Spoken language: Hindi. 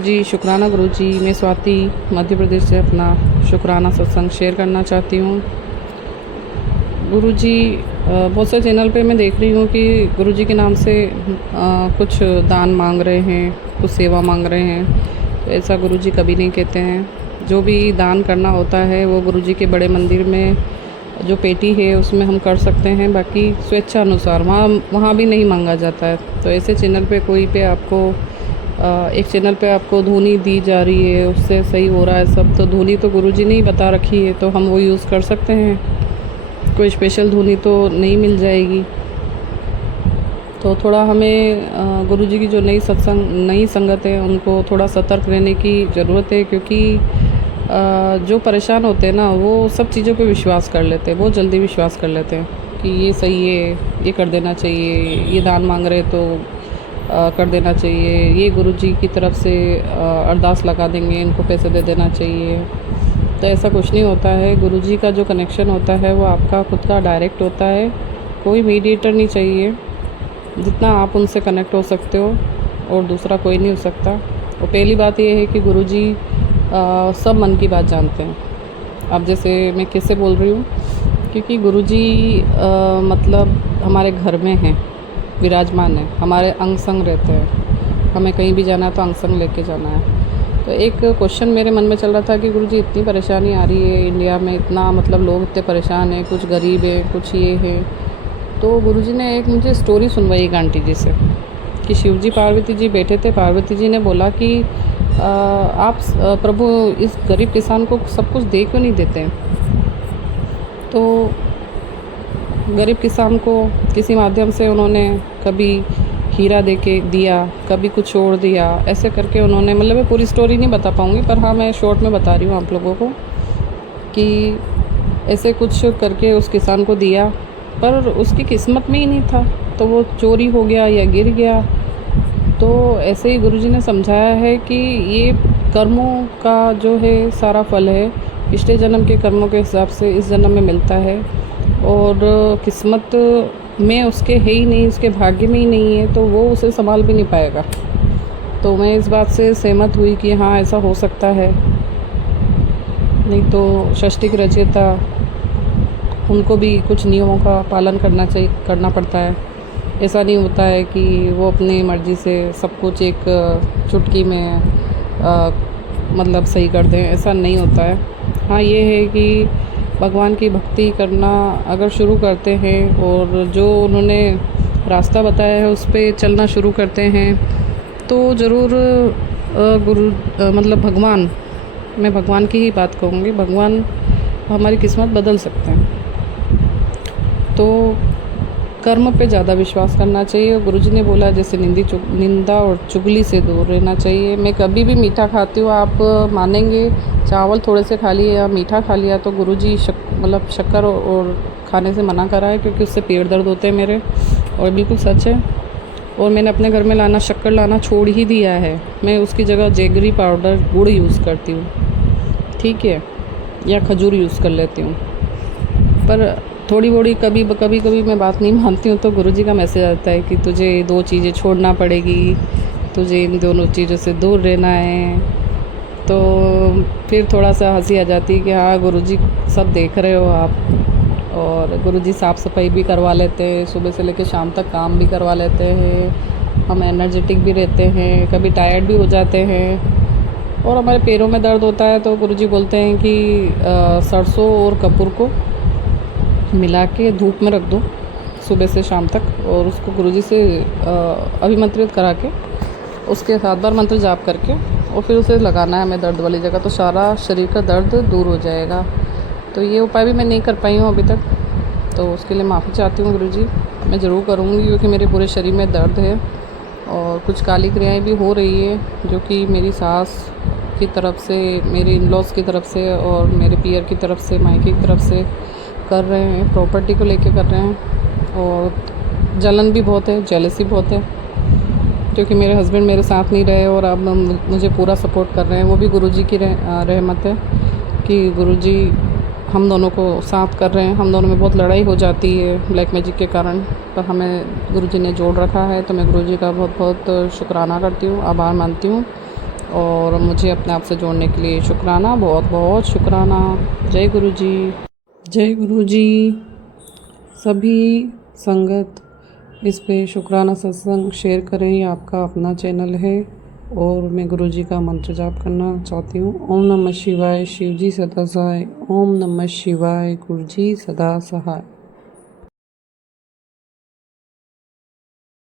जी, शुक्राना गुरुजी। मैं स्वाति मध्य प्रदेश से अपना शुक्राना सत्संग शेयर करना चाहती हूँ। गुरुजी, बहुत से चैनल पे मैं देख रही हूँ कि गुरुजी के नाम से कुछ दान मांग रहे हैं, कुछ सेवा मांग रहे हैं। तो ऐसा गुरुजी कभी नहीं कहते हैं। जो भी दान करना होता है वो गुरुजी के बड़े मंदिर में जो पेटी है उसमें हम कर सकते हैं, बाकी स्वेच्छा अनुसार वहाँ भी नहीं मांगा जाता है। तो ऐसे चैनल पे कोई पे आपको एक चैनल पे आपको धुनी दी जा रही है, उससे सही हो रहा है सब, तो धुनी तो गुरुजी ने ही बता रखी है, तो हम वो यूज़ कर सकते हैं। कोई स्पेशल धुनी तो नहीं मिल जाएगी। तो थोड़ा हमें गुरुजी की जो नई संगत है उनको थोड़ा सतर्क रहने की ज़रूरत है, क्योंकि जो परेशान होते हैं ना वो सब चीज़ों पे विश्वास कर लेते हैं, बहुत जल्दी विश्वास कर लेते हैं कि ये सही है, ये कर देना चाहिए, ये दान मांग रहे तो कर देना चाहिए, ये गुरुजी की तरफ से अरदास लगा देंगे, इनको पैसे दे देना चाहिए। तो ऐसा कुछ नहीं होता है। गुरुजी का जो कनेक्शन होता है वो आपका खुद का डायरेक्ट होता है, कोई मीडिएटर नहीं चाहिए। जितना आप उनसे कनेक्ट हो सकते हो और दूसरा कोई नहीं हो सकता। और पहली बात ये है कि गुरुजी सब मन की बात जानते हैं। अब जैसे मैं किससे बोल रही हूँ, क्योंकि गुरुजी मतलब हमारे घर में हैं, विराजमान है, हमारे अंग संग रहते हैं। हमें कहीं भी जाना है तो अंग संग लेके जाना है। तो एक क्वेश्चन मेरे मन में चल रहा था कि गुरुजी इतनी परेशानी आ रही है इंडिया में, इतना मतलब लोग इतने परेशान हैं, कुछ गरीब हैं, कुछ ये है। तो गुरुजी ने एक मुझे स्टोरी सुनवाई एक आंटी जी से कि शिवजी पार्वती जी बैठे थे। पार्वती जी ने बोला कि आप प्रभु इस गरीब किसान को सब कुछ दे क्यों नहीं देते हैं। तो गरीब किसान को किसी माध्यम से उन्होंने कभी हीरा दे के दिया, कभी कुछ और दिया, ऐसे करके उन्होंने, मतलब मैं पूरी स्टोरी नहीं बता पाऊँगी, पर हाँ मैं शॉर्ट में बता रही हूँ आप लोगों को कि ऐसे कुछ करके उस किसान को दिया, पर उसकी किस्मत में ही नहीं था, तो वो चोरी हो गया या गिर गया। तो ऐसे ही गुरुजी ने समझाया है कि ये कर्मों का जो है सारा फल है, पिछले जन्म के कर्मों के हिसाब से इस जन्म में मिलता है, और किस्मत में उसके है ही नहीं, उसके भाग्य में ही नहीं है, तो वो उसे संभाल भी नहीं पाएगा। तो मैं इस बात से सहमत हुई कि हाँ ऐसा हो सकता है। नहीं तो षष्टिक रचयिता उनको भी कुछ नियमों का पालन करना पड़ता है। ऐसा नहीं होता है कि वो अपनी मर्ज़ी से सब कुछ एक चुटकी में मतलब सही कर दें, ऐसा नहीं होता है। हाँ ये है कि भगवान की भक्ति करना अगर शुरू करते हैं और जो उन्होंने रास्ता बताया है उस पर चलना शुरू करते हैं, तो ज़रूर मतलब भगवान, मैं भगवान की ही बात कहूँगी, भगवान हमारी किस्मत बदल सकते हैं। तो कर्म पे ज़्यादा विश्वास करना चाहिए। गुरुजी ने बोला जैसे निंदा और चुगली से दूर रहना चाहिए। मैं कभी भी मीठा खाती हूँ, आप मानेंगे, चावल थोड़े से खा लिए या मीठा खा लिया तो गुरुजी मतलब शक्कर और खाने से मना करा है, क्योंकि उससे पेट दर्द होते हैं मेरे, और बिल्कुल सच है। और मैंने अपने घर में शक्कर लाना छोड़ ही दिया है। मैं उसकी जगह जेगरी पाउडर गुड़ यूज़ करती हूँ, ठीक है, या खजूर यूज़ कर लेती हूँ। पर थोड़ी बड़ी कभी मैं बात नहीं मानती हूँ तो गुरुजी का मैसेज आता है कि तुझे 2 चीज़ें छोड़ना पड़ेगी, तुझे इन दोनों चीज़ों से दूर रहना है। तो फिर थोड़ा सा हंसी आ जाती है कि हाँ गुरुजी सब देख रहे हो आप। और गुरुजी साफ़ सफाई भी करवा लेते हैं, सुबह से लेकर शाम तक काम भी करवा लेते हैं। हम एनर्जेटिक भी रहते हैं, कभी टायर्ड भी हो जाते हैं, और हमारे पैरों में दर्द होता है तो गुरुजी बोलते हैं कि सरसों और कपूर को मिला के धूप में रख दो सुबह से शाम तक, और उसको गुरुजी से अभिमंत्रित करा के उसके 7 बार मंत्र जाप करके और फिर उसे लगाना है हमें दर्द वाली जगह, तो सारा शरीर का दर्द दूर हो जाएगा। तो ये उपाय भी मैं नहीं कर पाई हूँ अभी तक, तो उसके लिए माफ़ी चाहती हूँ गुरुजी। मैं ज़रूर करूँगी, क्योंकि मेरे पूरे शरीर में दर्द है और कुछ काली क्रियाएँ भी हो रही है, जो कि मेरी सास की तरफ से, मेरे इन-लॉज़ की तरफ से और मेरे पियर की तरफ से, मायके की तरफ से कर रहे हैं, प्रॉपर्टी को लेके कर रहे हैं। और जलन भी बहुत है, जेलसी बहुत है, क्योंकि मेरे हस्बैंड मेरे साथ नहीं रहे और अब मुझे पूरा सपोर्ट कर रहे हैं। वो भी गुरुजी की रहमत है कि गुरुजी हम दोनों को साथ कर रहे हैं। हम दोनों में बहुत लड़ाई हो जाती है ब्लैक मैजिक के कारण, पर हमें गुरुजी ने जोड़ रखा है, तो मैं गुरुजी का बहुत बहुत शुक्राना करती हूँ, आभार मानती हूँ। और मुझे अपने आप से जोड़ने के लिए शुक्राना, बहुत बहुत शुक्राना। जय गुरु जी। जय गुरु जी। सभी संगत इस पे शुक्राना सत्संग शेयर करें। ये आपका अपना चैनल है और मैं गुरु जी का मंत्र जाप करना चाहती हूँ। ओम नमः शिवाय, शिव जी सदा सहाय। ओम नमः शिवाय, गुरु जी सदा सहाय।